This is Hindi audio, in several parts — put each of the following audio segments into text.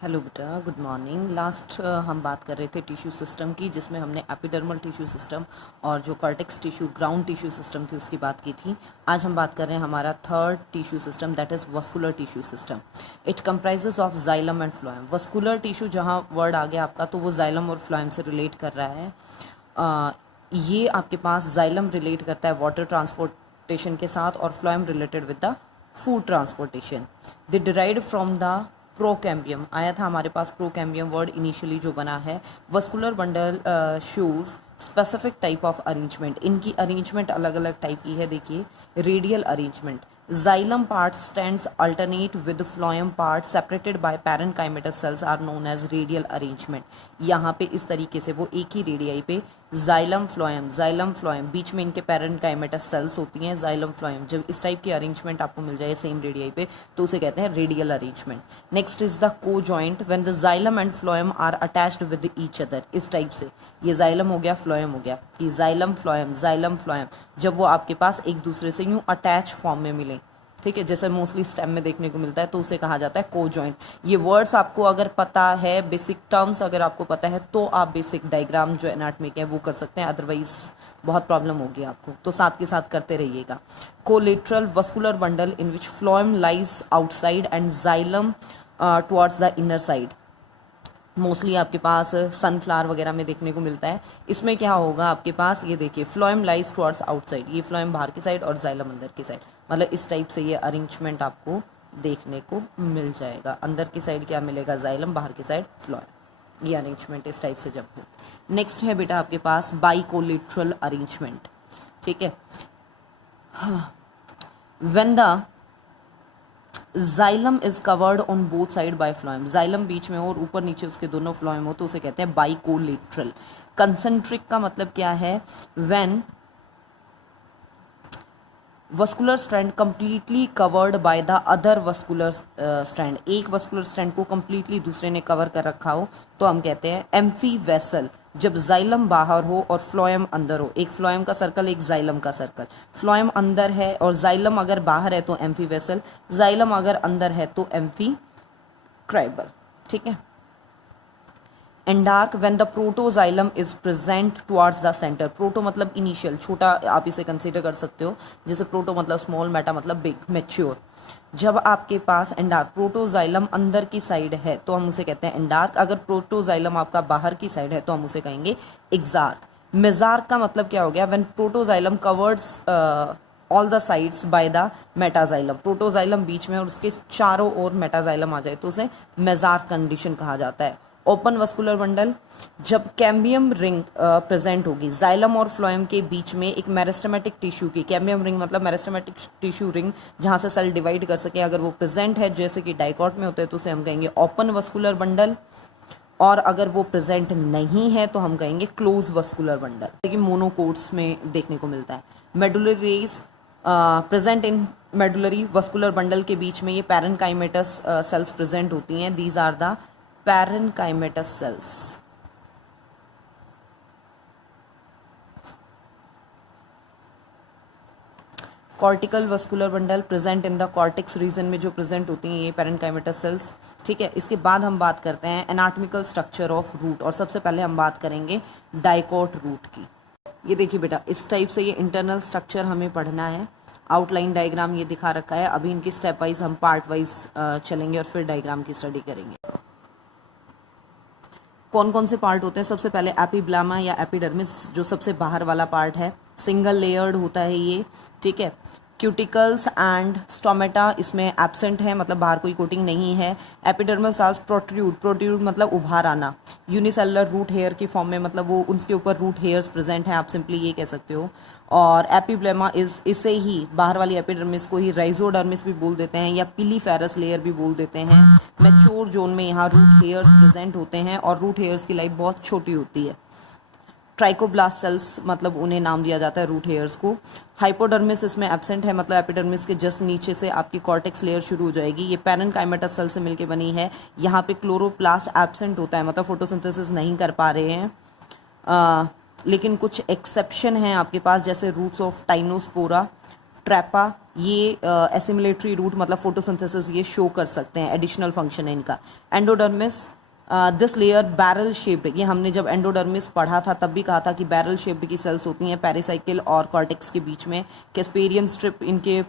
हेलो बेटा, गुड मॉर्निंग। लास्ट हम बात कर रहे थे टिश्यू सिस्टम की, जिसमें हमने एपिडर्मल टिश्यू सिस्टम और जो cortex tissue ground tissue system थी उसकी बात की थी। आज हम बात कर रहे हैं हमारा third tissue system, that is vascular tissue system. It comprises of xylem and phloem. Vascular tissue जहाँ वर्ड आ गया आपका, तो वो जाइलम और फ्लोएम से रिलेट कर रहा है। ये आपके पास जाइलम रिलेट करता है वाटर ट्रांसपोर्टेशन के साथ और phloem related with the food transportation. They derived from the procambium. आया था हमारे पास प्रोकैम्बियम वर्ड इनिशियली जो बना है। Vascular bundle shows specific type of arrangement. इनकी अरेंजमेंट अलग अलग टाइप की है। देखिए, radial arrangement. Xylem part stands alternate with phloem part separated by parenchymatous cells are known as radial arrangement। यहाँ पे इस तरीके से वो एक ही रेडियाई पे जाइलम फ्लोएम बीच में इनके parenchymatous cells होती हैं। जाइलम फ्लोएम जब इस टाइप की अरेंजमेंट आपको मिल जाए सेम रेडियाई पे, तो उसे कहते हैं radial arrangement. Next is the conjoint when the xylem and phloem are attached with each other. इस टाइप से ये जाइलम हो गया, फ्लोएम हो गया, कि जाइलम फ्लोएम जब वो आपके पास एक दूसरे से यूं अटैच फॉर्म में मिले, ठीक है, जैसे मोस्टली स्टेम में देखने को मिलता है, तो उसे कहा जाता है को जॉइंट। ये वर्ड्स आपको अगर पता है, बेसिक टर्म्स अगर आपको पता है, तो आप बेसिक डायग्राम जो एनाटॉमी के हैं वो कर सकते हैं, अदरवाइज बहुत प्रॉब्लम होगी आपको, तो साथ के साथ करते रहिएगा। Collateral vascular bundle in which phloem lies outside and xylem towards the inner side. Mostly आपके पास सनफ्लावर वगैरह में देखने को मिलता है। इसमें क्या होगा आपके पास, ये देखिए, फ्लोएम लाइज टुवर्ड्स आउटसाइड, ये फ्लोएम बाहर की साइड और जाइलम अंदर की साइड, मतलब इस टाइप से ये अरेंजमेंट आपको देखने को मिल जाएगा। अंदर की साइड क्या मिलेगा, जाइलम, बाहर की साइड फ्लोएम। ये अरेंजमेंट इस टाइप से जब हो। नेक्स्ट है बेटा आपके पास बाइकोलेटरल अरेंजमेंट, ठीक है। हाँ, when the xylem is covered on both side by phloem, xylem बीच में और ऊपर नीचे उसके दोनों फ्लोएम हो, तो उसे कहते हैं बाइकोलेटरल। कंसेंट्रिक का मतलब क्या है, when vascular strand completely covered by the other vascular strand. एक वस्कुलर स्ट्रैंड को कंप्लीटली दूसरे ने कवर कर रखा हो, तो हम कहते हैं एम्फी वेसल। जब जाइलम बाहर हो और फ्लोएम अंदर हो, एक फ्लोएम का सर्कल, एक जाइलम का सर्कल, फ्लोएम अंदर है और जाइलम अगर बाहर है तो एम्फी वेसल, जाइलम अगर अंदर है तो एम्फी क्राइबल, ठीक है। एंडार्क when the protoxylem is present towards the centre. Proto मतलब इनिशियल, छोटा आप इसे कंसीडर कर सकते हो, जैसे प्रोटो मतलब स्मॉल, मेटा मतलब बिग, मैच्योर। जब आपके पास एंडार्क प्रोटोजाइलम अंदर की साइड है तो हम उसे कहते हैं एंडार्क। अगर प्रोटोजाइलम आपका बाहर की साइड है तो हम उसे कहेंगे एक्सार्क। मेजार्क का मतलब क्या हो गया, when protoxylem covers all the sides by the metaxylem. Protoxylem बीच में और उसके चारों ओर मेटाजाइलम आ जाए तो उसे मेजार्क कंडीशन कहा जाता है। ओपन वस्कुलर बंडल, जब कैम्बियम रिंग प्रेजेंट होगी जाइलम और फ्लोएम के बीच में एक मेरिस्टेमेटिक टिश्यू की, कैम्बियम रिंग मतलब मेरिस्टेमेटिक टिश्यू रिंग जहां से सेल डिवाइड कर सके, अगर वो प्रेजेंट है, जैसे कि डाइकॉट में होते हैं, तो उसे हम कहेंगे ओपन वस्कुलर बंडल। और अगर वो प्रेजेंट नहीं है तो हम कहेंगे क्लोज वस्कुलर बंडल, लेकिन मोनोकोट्स में देखने को मिलता है। Medullary rays present in medullary vascular bundle के बीच में ये पैरेनकाइमेटस सेल्स प्रेजेंट होती हैं। These are the parenchymatous cells। Cortical vascular bundle present in the cortex region में जो प्रेजेंट होती हैं ये पैरेनकाइमेटस सेल्स, ठीक है। इसके बाद हम बात करते हैं एनाटॉमिकल स्ट्रक्चर ऑफ रूट, और सबसे पहले हम बात करेंगे डाइकॉट रूट की। ये देखिए बेटा, इस टाइप से ये इंटरनल स्ट्रक्चर हमें पढ़ना है। आउटलाइन डायग्राम ये दिखा रखा है। अभी इनकी स्टेप वाइज हम पार्ट वाइज चलेंगे और फिर डायग्राम की स्टडी करेंगे। कौन कौन से पार्ट होते हैं, सबसे पहले एपिब्लामा या एपिडर्मिस, जो सबसे बाहर वाला पार्ट है, सिंगल लेयर्ड होता है ये, ठीक है। क्यूटिकल्स एंड स्टोमेटा इसमें एब्सेंट है, मतलब बाहर कोई कोटिंग नहीं है। एपिडर्मल सेल्स प्रोट्रूड मतलब उभार आना। यूनिसेलुलर रूट हेयर की फॉर्म में, मतलब वो उनके ऊपर रूट हेयर्स प्रेजेंट हैं, आप सिंपली ये कह सकते हो। और एपिब्लेमा इसे ही, बाहर वाली एपिडर्मिस को ही राइजोडर्मिस भी बोल देते हैं या पिलीफेरस लेयर भी बोल देते हैं। मैच्योर जोन में यहाँ रूट हेयर्स प्रेजेंट होते हैं और रूट हेयर्स की लाइफ बहुत छोटी होती है। ट्राइकोब्लास्ट सेल्स मतलब उन्हें नाम दिया जाता है रूट हेयर्स को। हाइपोडर्मिस इसमें एब्सेंट है, मतलब एपिडर्मिस के जस्ट नीचे से आपकी कॉर्टेक्स लेयर शुरू हो जाएगी। ये पैरेनकाइमेटस सेल से मिलकर बनी है। यहाँ पे क्लोरोप्लास्ट एब्सेंट होता है, मतलब फोटोसिंथेसिस नहीं कर पा रहे हैं। लेकिन कुछ एक्सेप्शन हैं आपके पास, जैसे रूट्स ऑफ टाइनोस्पोरा, प्रेपा, ये एसिमिलेटरी रूट मतलब फोटोसिंथेसिस ये शो कर सकते हैं, एडिशनल फंक्शन है इनका। Endodermis, this layer barrel shaped, ये हमने जब एंडोडर्मिस पढ़ा था तब भी कहा था कि बैरल शेप्ड की सेल्स होती हैं पेरिसाइकिल और कॉर्टेक्स के बीच में। कैस्पेरियन स्ट्रिप इनके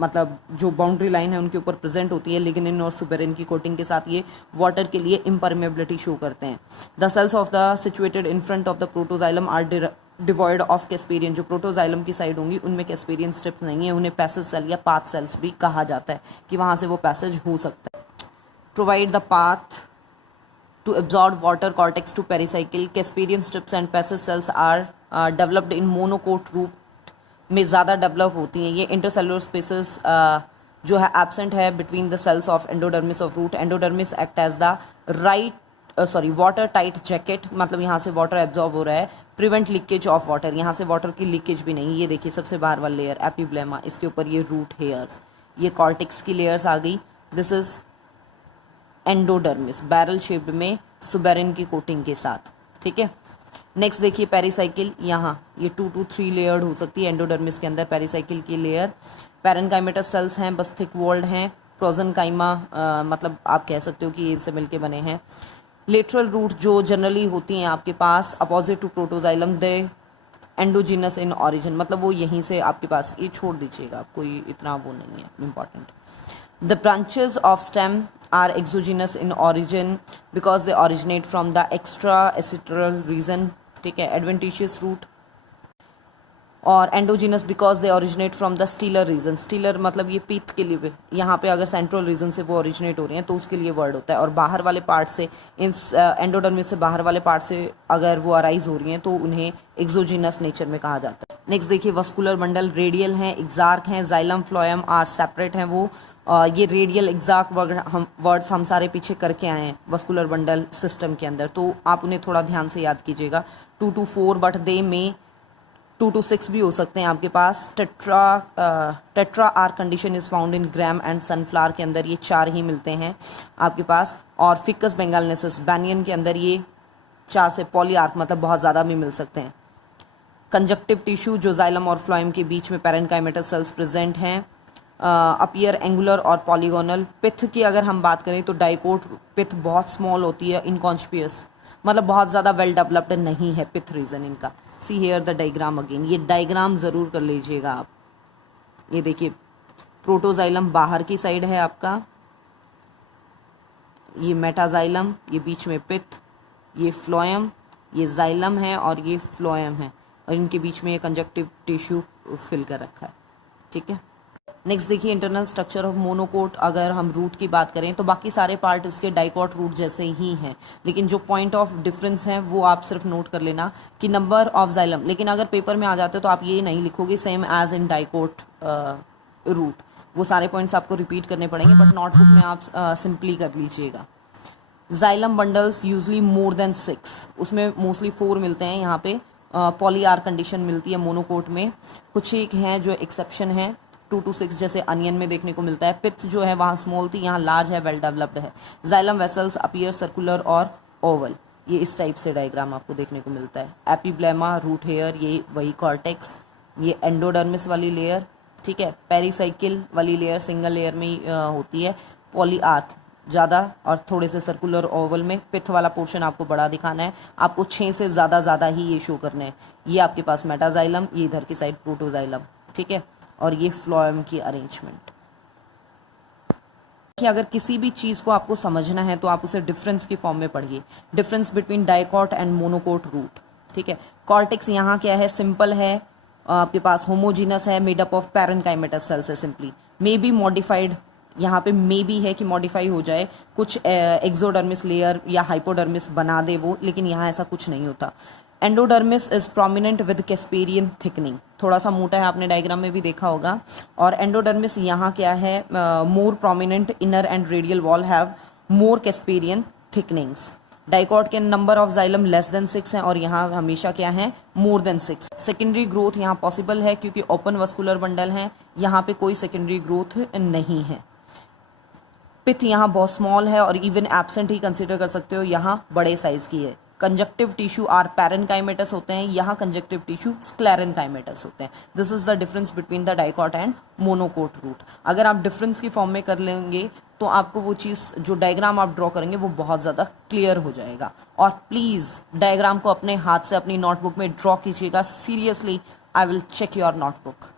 मतलब जो बाउंड्री लाइन है उनके ऊपर प्रेजेंट होती है, लिग्निन और सुबेरिन की कोटिंग के साथ ये वाटर के लिए इम्परमेबिलिटी शो करते हैं। The cells of the situated in front of the protoxylem are devoid of Casparian, जो प्रोटोजाइलम की साइड होंगी उनमें कैस्पेरियन स्ट्रिप्स नहीं है, उन्हें पैसेज सेल या पाथ सेल्स भी कहा जाता है कि वहाँ से वो पैसेज हो सकता है। Provide the path to absorb water cortex to pericycle, Casparian strips and passage cells are developed in monocote root में ज़्यादा डेवलप होती हैं। ये इंटरसेलुलर स्पेसेस जो है एब्सेंट है between the cells of endodermis of root. Endodermis act as the water tight jacket, मतलब यहाँ से वाटर एब्जॉर्ब हो रहा है, प्रिवेंट लीकेज ऑफ वाटर, यहाँ से वाटर की लीकेज भी नहीं। ये देखिए सबसे बाहर वाला लेयर एपिब्लेमा, इसके ऊपर ये रूट हेयर्स, ये कॉर्टेक्स की लेयर्स आ गई। This is endodermis barrel shaped में सुबेरिन की कोटिंग के साथ, ठीक है। नेक्स्ट देखिए पेरिसाइकिल, यहाँ ये 2 to 3 लेयर्ड हो सकती है एंडोडर्मिस के अंदर पेरिसाइकिल की लेयर। पैरेनकाइमेटस सेल्स हैं, बस थिक वॉल्ड हैं। प्रोजनकाइमा मतलब आप कह सकते हो कि ये इनसे मिलके बने हैं। लेटरल रूट जो जनरली होती हैं आपके पास opposite to protoxylem, they endogenous in origin, मतलब वो यहीं से आपके पास, ये छोड़ दीजिएगा, आप कोई इतना वो नहीं है important. The branches of stem are exogenous in origin because they originate from the extra-acetal region, ठीक है, adventitious root, और endogenous because they originate from the stellar region। stellar मतलब ये पीत के लिए, यहाँ पे अगर सेंट्रल रीजन से वो ओरिजिनेट हो रही हैं तो उसके लिए वर्ड होता है। और बाहर वाले पार्ट से, इन एंडोडर्मिस से बाहर वाले पार्ट से अगर वो अराइज हो रही हैं तो उन्हें एक्सोजिनस नेचर में कहा जाता है। नेक्स्ट देखिए वस्कुलर बंडल, रेडियल हैं, एक्सार्क हैं, जाइलम फ्लोएम आर सेपरेट हैं। वो ये रेडियल एग्जाक्ट वर्ड्स हम सारे पीछे करके आए हैं वस्कुलर बंडल सिस्टम के अंदर, तो आप उन्हें थोड़ा ध्यान से याद कीजिएगा। 2 to 4 बट दे में 2 to 6 भी हो सकते हैं आपके पास। Tetrarch condition is found in gram and sunflower के अंदर ये 4 ही मिलते हैं आपके पास। और फिकस बेंगालनेसिस बैनियन के अंदर ये 4 से पॉलीआर्क मतलब बहुत ज़्यादा भी मिल सकते हैं। कंजक्टिव टिश्यू जो जाइलम और फ्लोएम के बीच में पैरेनकाइमेटस सेल्स प्रेजेंट हैं। अपीयर एंगुलर और पॉलीगोनल। पिथ की अगर हम बात करें तो डाइकोट पिथ बहुत स्मॉल होती है, इनकॉन्स्पियस मतलब बहुत ज़्यादा वेल डेवलप्ड नहीं है पिथ रीजन इनका। See here the diagram again, ये डायग्राम ज़रूर कर लीजिएगा आप। ये देखिए प्रोटोजाइलम बाहर की साइड है आपका, ये मेटाजाइलम, ये बीच में पिथ, ये फ्लोएम, ये जाइलम है और ये फ्लोएम है, और इनके बीच में ये कंजक्टिव टिश्यू फिल कर रखा है, ठीक है। नेक्स्ट देखिए इंटरनल स्ट्रक्चर ऑफ मोनोकोट, अगर हम रूट की बात करें तो बाकी सारे पार्ट उसके डाइकोट रूट जैसे ही हैं, लेकिन जो पॉइंट ऑफ डिफरेंस है वो आप सिर्फ नोट कर लेना कि नंबर ऑफ जाइलम। लेकिन अगर पेपर में आ जाते तो आप ये नहीं लिखोगे same as in dicot root, वो सारे पॉइंट्स आपको रिपीट करने पड़ेंगे, बट नोटबुक में आप सिंपली कर लीजिएगा। Xylem bundles usually more than 6, उसमें मोस्टली 4 मिलते हैं। यहाँ पे पॉलीआर कंडीशन मिलती है मोनोकोट में, कुछ एक हैं जो एक्सेप्शन है 2 to 6 जैसे अनियन में देखने को मिलता है। पिथ जो है वहाँ स्मॉल थी, यहाँ लार्ज है, वेल डेवलप्ड है। जाइलम वेसल्स अपीयर सर्कुलर और ओवल, ये इस टाइप से डायग्राम आपको देखने को मिलता है। एपिब्लेमा, रूट हेयर, ये वही कॉर्टेक्स, ये एंडोडर्मिस वाली लेयर, ठीक है। पेरिसाइकिल वाली लेयर सिंगल लेयर में होती है। पॉलीआर्क ज़्यादा और थोड़े से सर्कुलर ओवल में। पिथ वाला पोर्शन आपको बड़ा दिखाना है, आपको 6 से ज़्यादा ही ये शो करने हैं। ये आपके पास मेटाजाइलम, ये इधर की साइड प्रोटोजाइलम, ठीक है, और ये फ्लोएम की अरेंजमेंट। कि अगर किसी भी चीज़ को आपको समझना है तो आप उसे डिफरेंस की फॉर्म में पढ़िए, difference between dicot and monocot root, ठीक है। कॉर्टेक्स यहाँ क्या है, सिंपल है, आपके पास होमोजीनस है, मेडअप ऑफ पैरेनकाइमेटस सेल्स है सिंपली। मे बी मॉडिफाइड, यहाँ पे मे बी है कि मॉडिफाई हो जाए, कुछ एक्सोडर्मिस लेयर या हाइपोडर्मिस बना दे वो, लेकिन यहाँ ऐसा कुछ नहीं होता। Endodermis is prominent with Casparian thickening, थोड़ा सा मोटा है, आपने डायग्राम में भी देखा होगा। और एंडोडर्मिस यहाँ क्या है, more prominent inner and radial wall have more Casparian thickenings. Dicot के number of xylem less than 6 हैं और यहाँ हमेशा क्या है, मोर देन 6। सेकेंडरी ग्रोथ यहाँ पॉसिबल है क्योंकि ओपन वस्कुलर बंडल हैं, यहाँ पे कोई सेकेंडरी ग्रोथ नहीं है। पिथ यहाँ बहुत स्मॉल है और इवन एब्सेंट ही कंसिडर कर सकते हो, यहाँ बड़े साइज की है। कंजक्टिव टिश्यू आर पैरेनकाइमेटस होते हैं, यहाँ कंजक्टिव टिश्यू स्क्लेरेनकाइमेटस होते हैं। This is the difference between the dicot and monocot root. अगर आप डिफरेंस की फॉर्म में कर लेंगे तो आपको वो चीज़, जो डायग्राम आप ड्रॉ करेंगे वो बहुत ज़्यादा क्लियर हो जाएगा। और प्लीज़ डायग्राम को अपने हाथ से अपनी नोटबुक में ड्रॉ कीजिएगा। Seriously, I will check your notebook.